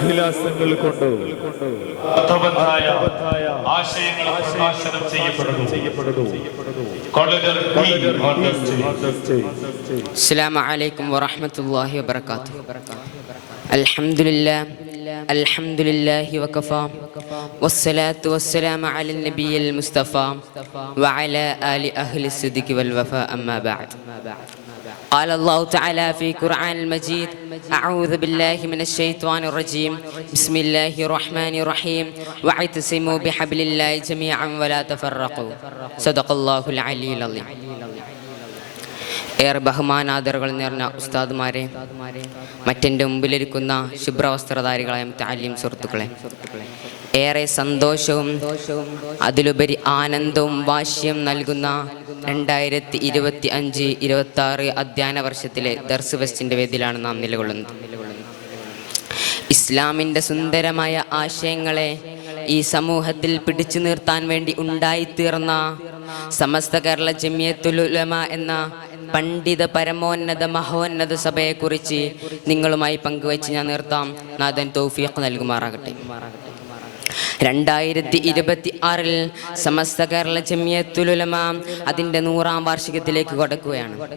അഭിലാഷങ്ങൾ കൊണ്ട് അർത്ഥവത്തായ ആശയങ്ങൾ പ്രകാശനം ചെയ്യപ്പെടുന്നു കോളേജർ പി. ഓഗസ്റ്റ് السلام عليكم ورحمة الله وبركاته الحمد لله الحمد لله وكفى والصلاة والسلام على النبي المصطفى وعلى آل أهل الصدق والوفاء أما بعد قال الله تعالى في قرآن المجيد أعوذ بالله من الشيطان الرجيم بسم الله الرحمن الرحيم واعتصموا بحبل الله جميعا ولا تفرقوا صدق الله العلي العظيم ഏറെ ബഹുമാനാദറുകൾ നിറഞ്ഞ ഉസ്താദുമാരെ മറ്റെൻ്റെ മുമ്പിലിരിക്കുന്ന ശുഭ്രവസ്ത്രധാരികളായ താലിയും സുഹൃത്തുക്കളെ ഏറെ സന്തോഷവും അതിലുപരി ആനന്ദവും വാശ്യം നൽകുന്ന രണ്ടായിരത്തി ഇരുപത്തി അഞ്ച് ഇരുപത്തി ആറ് അധ്യയന വർഷത്തിലെ ദർസ് ഫെസ്റ്റിന്റെ വേദിയിലാണ് നാം നിലകൊള്ളുന്നത്. ഇസ്ലാമിന്റെ സുന്ദരമായ ആശയങ്ങളെ ഈ സമൂഹത്തിൽ പിടിച്ചു നിർത്താൻ വേണ്ടി ഉണ്ടായിത്തീർന്ന സമസ്ത കേരള ജമിയത്തുലുലമ എന്ന പണ്ഡിത പരമോന്നത മഹോന്നത സഭയെക്കുറിച്ച് നിങ്ങളുമായി പങ്കുവച്ച് ഞാൻ നിർത്താം. നാഥൻ തൗഫീഖ് നൽകുമാറാകട്ടെ. രണ്ടായിരത്തി ഇരുപത്തി ആറിൽ സമസ്ത കേരള ജമിയത്തുലുലമ അതിന്റെ നൂറാം വാർഷികത്തിലേക്ക് കൊടുക്കുകയാണ്.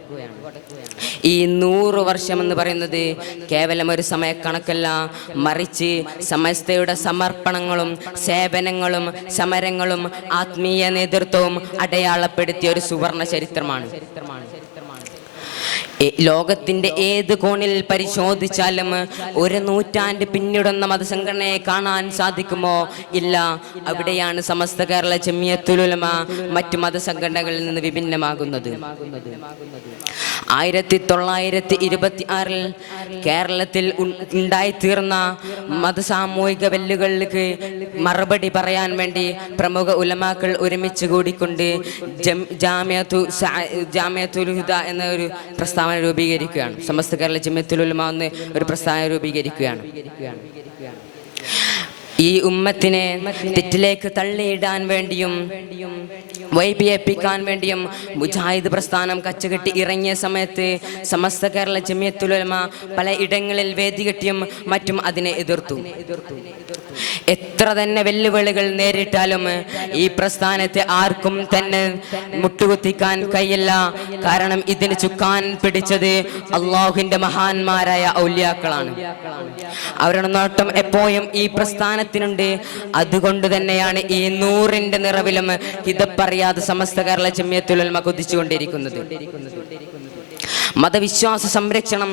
ഈ നൂറ് വർഷം എന്ന് പറയുന്നത് കേവലം ഒരു സമയക്കണക്കല്ല. മറിച്ച് സമസ്തയുടെ സമർപ്പണങ്ങളും സേവനങ്ങളും സമരങ്ങളും ആത്മീയ നേതൃത്വവും അടയാളപ്പെടുത്തിയ ഒരു സുവർണ ചരിത്രമാണ്. എ- ലോകത്തിന്റെ ഏത് കോണിൽ പരിശോധിച്ചാലും ഒരു നൂറ്റാണ്ട് പിന്നിടുന്ന മതസംഘടനയെ കാണാൻ സാധിക്കുമോ? ഇല്ല. അവിടെയാണ് സമസ്ത കേരള ചെമ്മിയത്തുലുലമ മറ്റു മതസംഘടനകളിൽ നിന്ന് വിഭിന്നമാകുന്നത്. ആയിരത്തി തൊള്ളായിരത്തി ഇരുപത്തി ആറിൽ കേരളത്തിൽ ഉണ്ടായിത്തീർന്ന മതസാമൂഹിക വെല്ലുവിളികൾക്ക് മറുപടി പറയാൻ വേണ്ടി പ്രമുഖ ഉലമാക്കൾ ഒരുമിച്ച് കൂടിക്കൊണ്ട് ജാമിയത്തു ജാമിയത്തുൽ ഹുദ എന്ന ഒരു പ്രസ്താവന രൂപീകരിക്കുകയാണ്. സമസ്ത കേരള ജമിയത്തുൽ ഉലമ എന്ന് ഒരു പ്രസ്താവന രൂപീകരിക്കുകയാണ്. ഈ ഉമ്മത്തിനെ തെറ്റിലേക്ക് തള്ളിയിടാൻ വേണ്ടിയും വൈപിയപ്പിക്കാൻ വേണ്ടിയും മുജാഹിദ് പ്രസ്ഥാനം കച്ചകെട്ടി ഇറങ്ങിയ സമയത്ത് സമസ്ത കേരള ജമിയത്തുലമ പല ഇടങ്ങളിൽ വേദികെട്ടിയും മറ്റും അതിനെ എതിർത്തു. എത്ര തന്നെ വെല്ലുവിളികൾ നേരിട്ടാലും ഈ പ്രസ്ഥാനത്തെ ആർക്കും തന്നെ മുട്ടുകുത്തിക്കാൻ കഴിയില്ല. കാരണം ഇതിന് ചുക്കാൻ പിടിച്ചത് അള്ളാഹുവിന്റെ മഹാന്മാരായ ഔലിയാക്കളാണ്. അവരുടെ നോട്ടം എപ്പോഴും ഈ പ്രസ്ഥാനത്തിനുണ്ട് അതുകൊണ്ട് തന്നെയാണ് ഈ നൂറിന്റെ നിറവിലും ഹിതപ്പറിയാതെ സമസ്ത കേരള ജമ്യത്തുലമ കുതിച്ചുകൊണ്ടിരിക്കുന്നത്. മതവിശ്വാസ സംരക്ഷണം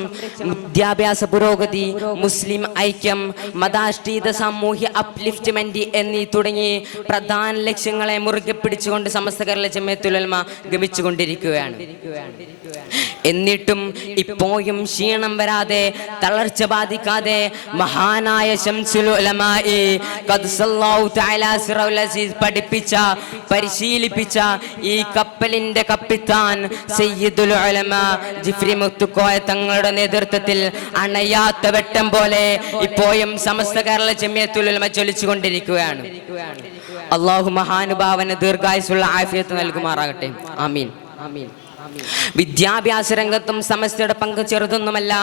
വിദ്യാഭ്യാസ പുരോഗതി മുസ്ലിം ഐക്യം മതാഷ്ഠീത സാമൂഹ്യ അപ്ലിഫ്റ്റ്മെന്റ് എന്നീ തുടങ്ങി പ്രധാന ലക്ഷ്യങ്ങളെ മുറുകെ പിടിച്ചുകൊണ്ട് സമസ്ത കേരള ജമ്യത്തുലമ ഗമിച്ചുകൊണ്ടിരിക്കുകയാണ്. എന്നിട്ടും ഇപ്പോഴും ക്ഷീണം വരാതെ തളർച്ച ബാധിക്കാതെ മഹാനായ പഠിപ്പിച്ച പരിശീലിപ്പിച്ച ഈ കപ്പലിന്റെ കപ്പിത്താൻ സയ്യിദുൽ ജിഫ്രി മുത്തുക്കോയ തങ്ങളുടെ നേതൃത്വത്തിൽ അണയാത്ത വെട്ടം പോലെ ഇപ്പോഴും സമസ്ത കേരള ചെമ്മിയത്തുലമ ചൊലിച്ചുകൊണ്ടിരിക്കുകയാണ് അള്ളാഹു മഹാനുഭാവന് ദീർഘായുസുള്ള ആഫിയത്ത് നൽകുമാറാകട്ടെ. ആമീൻ. ആമീൻ. വിദ്യാഭ്യാസ രംഗത്തും സമസ്തയുടെ പങ്ക് ചെറുതൊന്നുമല്ല.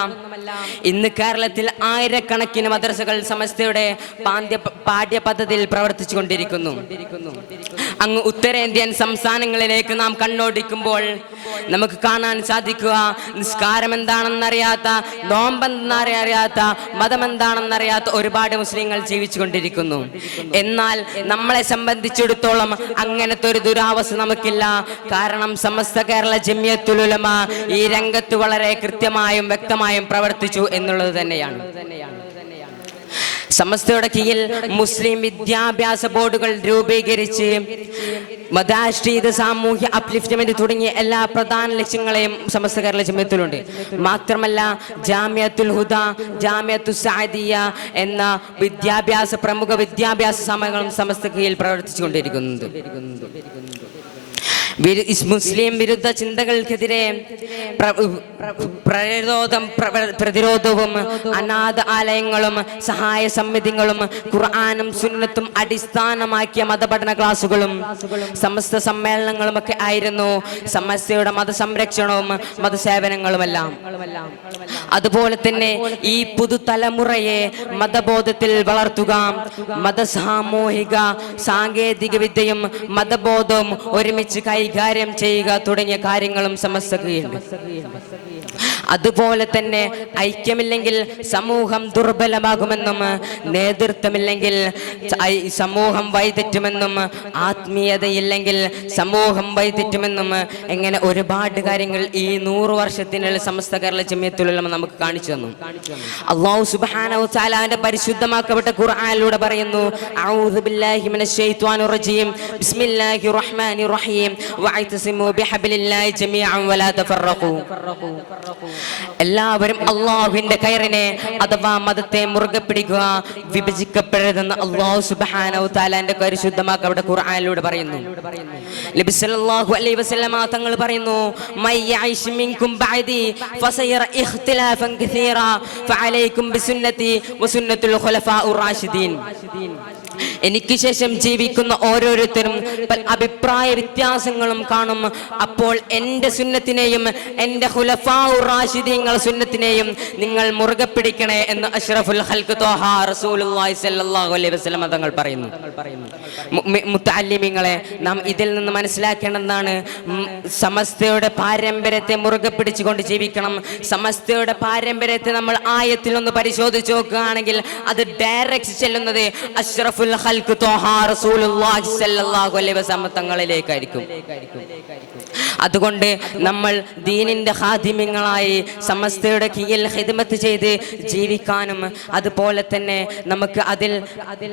ഇന്ന് കേരളത്തിൽ ആയിരക്കണക്കിന് മദ്രസകൾ സമസ്തയുടെ പാഠ്യ പാഠ്യപദ്ധതിയിൽ പ്രവർത്തിച്ചു കൊണ്ടിരിക്കുന്നു അങ്ങ് ഉത്തരേന്ത്യൻ സംസ്ഥാനങ്ങളിലേക്ക് നാം കണ്ണോടിക്കുമ്പോൾ നമുക്ക് കാണാൻ സാധിക്കുക നിസ്കാരം എന്താണെന്നറിയാത്ത നോമ്പെന്നറിയാത്ത മതം എന്താണെന്നറിയാത്ത ഒരുപാട് മുസ്ലിങ്ങൾ ജീവിച്ചു കൊണ്ടിരിക്കുന്നു എന്നാൽ നമ്മളെ സംബന്ധിച്ചിടത്തോളം അങ്ങനത്തെ ഒരു ദുരാവസ്ഥ നമുക്കില്ല. കാരണം സമസ്ത കേരള ജമ്യത്തുലുലമ ഈ രംഗത്ത് വളരെ കൃത്യമായും വ്യക്തമായും പ്രവർത്തിച്ചു എന്നുള്ളത് തന്നെയാണ്. സമസ്തയുടെ കീഴിൽ മുസ്ലിം വിദ്യാഭ്യാസ ബോർഡുകൾ രൂപീകരിച്ച് മതാശ്രീത സാമൂഹ്യ അപ്ലിഫ്റ്റ്മെന്റ് തുടങ്ങിയ എല്ലാ പ്രധാന ലക്ഷ്യങ്ങളെയും സമസ്ത കേരള ജമ്യത്തിലുണ്ട്. മാത്രമല്ല ജാമ്യത്തുൽ ഹുദ ജാമ്യത്തു സാദിയ എന്ന വിദ്യാഭ്യാസ പ്രമുഖ വിദ്യാഭ്യാസ സമയങ്ങളും സമസ്ത കീഴിൽ ഇസ് മുസ്ലിം വിരുദ്ധ ചിന്തകൾക്കെതിരെ പ്ര- പ്ര- പ്രതിരോധം പ്രതിരോധവും അനാഥ ആലയങ്ങളും സഹായ സമിതികളും ഖുർആാനും സുന്നത്തും അടിസ്ഥാനമാക്കിയ മതപഠന ക്ലാസുകളും സമസ്ത സമ്മേളനങ്ങളും ഒക്കെ ആയിരുന്നു. സമസ്തയുടെ മതസംരക്ഷണവും മതസേവനങ്ങളുമെല്ലാം. അതുപോലെ തന്നെ ഈ പുതുതലമുറയെ മതബോധത്തിൽ വളർത്തുക മതസാമൂഹിക സാങ്കേതിക വിദ്യയും മതബോധവും ഒരുമിച്ച് കൈകാര്യം ചെയ്യുക തുടങ്ങിയ കാര്യങ്ങളും സമസ്തകയുണ്ട്. അതുപോലെ തന്നെ ഐക്യമില്ലെങ്കിൽ സമൂഹം ദുർബലമാകുമെന്നും നേതൃത്വമില്ലെങ്കിൽ സമൂഹം വൈതെറ്റുമെന്നും ആത്മീയതയില്ലെങ്കിൽ സമൂഹം വൈതെറ്റുമെന്നും എങ്ങനെ ഒരുപാട് കാര്യങ്ങൾ ഈ നൂറ് വർഷത്തിനുള്ള സമസ്ത കേരള ജമ്യത്തുലുള്ള നമുക്ക് കാണിച്ചു തന്നു. അള്ളാഹു സുബാന പരിശുദ്ധമാക്കപ്പെട്ട ഖുർആാനിലൂടെ പറയുന്നു ബിസ്മില്ലാഹിർ റഹ്മാനിർ റഹീം വഅതസിമു ബിഹബ്ലില്ലാഹി ജമീഅൻ വലാ തഫറഖു. എല്ലാവരും അള്ളാഹുവിന്റെ കയറിനെ അഥവാ മതത്തെ മുറുകെ പിടിക്കുക വിഭജിക്കപ്പെടരുതെന്ന് അള്ളാഹു സുബ്ഹാനഹു താലാന്റെ കയറി ഖുർആനിലൂടെ പറയുന്നു. തങ്ങൾ പറയുന്നു എനിക്ക് ശേഷം ജീവിക്കുന്ന ഓരോരുത്തരും അഭിപ്രായ വ്യത്യാസങ്ങളും കാണും. അപ്പോൾ എന്റെ സുന്നത്തിനെയും എന്റെ ഹുലഫാഉർ റാഷിദീങ്ങൾ സുന്നത്തിനെയും നിങ്ങൾ മുറുകെ പിടിക്കണേ എന്ന് അഷ്റഫുൽ ഹൽക്ക് തോഹ റസൂലുള്ളാഹി സ്വല്ലല്ലാഹു അലൈഹി വസല്ലം തങ്ങൾ പറയുന്നു. മു- മുത്തഅല്ലിമീങ്ങളെ നാം ഇതിൽ നിന്ന് മനസ്സിലാക്കേണ്ടതാണ് സമസ്തയുടെ പാരമ്പര്യത്തെ മുറുകെ പിടിച്ചുകൊണ്ട് ജീവിക്കണം. സമസ്തയുടെ പാരമ്പര്യത്തെ നമ്മൾ ആയത്തിൽ ഒന്ന് പരിശോധിച്ച് നോക്കുകയാണെങ്കിൽ അത് ഡയറക്റ്റ് ചെല്ലുന്നത് അഷ്റഫുൽ ഹൽക്ക് തോഹ റസൂലുള്ളാഹി സ്വല്ലല്ലാഹു അലൈഹി വസല്ലം തങ്ങളിലേക്കായിരിക്കും. അതുകൊണ്ട് നമ്മൾ ദീനിന്റെ ഹാദിമ്യങ്ങളായി സമസ്തയുടെ കീഴിൽ ഹിദ്മത്ത് ചെയ്ത് ജീവിക്കാനും അതുപോലെ തന്നെ നമുക്ക് അതിൽ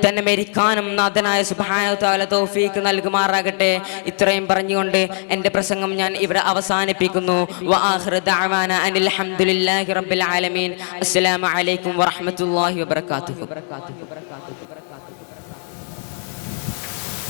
തന്നെ മരിക്കാനും നാഥനായ സുബാന തൗഫീക്ക് നൽകുമാറാകട്ടെ. ഇത്രയും പറഞ്ഞുകൊണ്ട് എന്റെ പ്രസംഗം ഞാൻ ഇവിടെ അവസാനിപ്പിക്കുന്നു. വആഖിറു ദഅവാന അനിൽ ഹംദുലില്ലാഹി റബ്ബിൽ ആലമീൻ. അസ്സലാമു അലൈക്കും വറഹ്മത്തുള്ളാഹി വബറകാതുഹു.